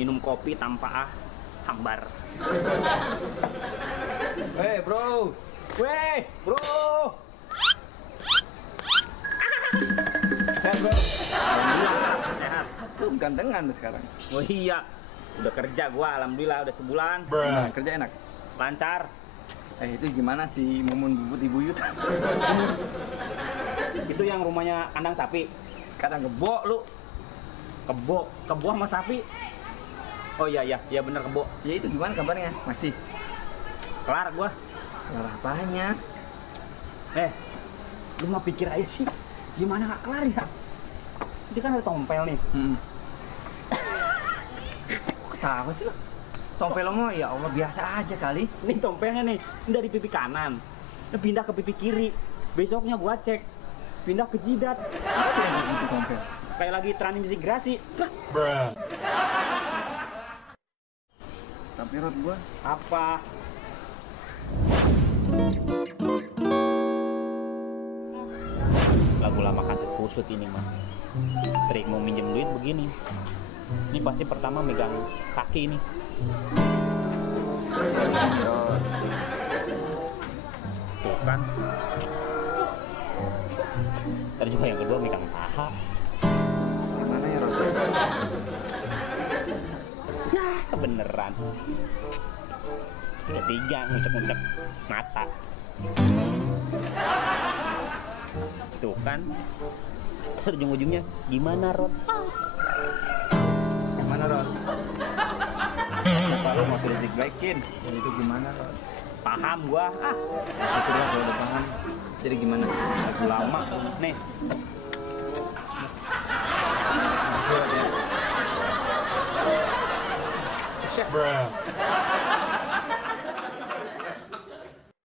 minum kopi tanpa hambar. Hei bro, Weh, bro. sehat bro. Alhamdulillah, sehat. Lu gantengan lu sekarang. Oh iya, udah kerja gua, alhamdulillah udah sebulan. Nah, kerja enak. Lancar. Itu gimana si Mumun Bubut Ibu Yut? Itu yang rumahnya kandang sapi. Kadang gebok lu. Kebo sama sapi. Oh iya, bener kebo. Ya itu gimana kabarnya? Masih? Kelar gua. Kelar apanya? Lu mau pikir aja sih, gimana nggak kelar ya? Ini kan ada tompel nih. Ketawa sih lo. Tompel lo mah ya Allah biasa aja kali. Ini tompelnya nih, ini dari pipi kanan, ini pindah ke pipi kiri. Besoknya gua cek, pindah ke jidat. Apa yang itu tompel? Kayak lagi transmigrasi. Tapi rot gua Apa? Lagu lama kaset kusut ini mah. Trik mau minjem duit begini. Ini pasti pertama megang kaki nih. Tuh kan. Tadi juga yang kedua megang paha. gimana ya rot? Ya, kebeneran. Ketiga ngucek-ngucek mata. Tuh kan. Terus ujung-ujungnya gimana, Rod? Gimana rot? Kalau mau sudah dibaikin, itu gimana rot? Paham gua. Itu lah kalau udah paham. Jadi gimana? Lagu lama nih. Chef.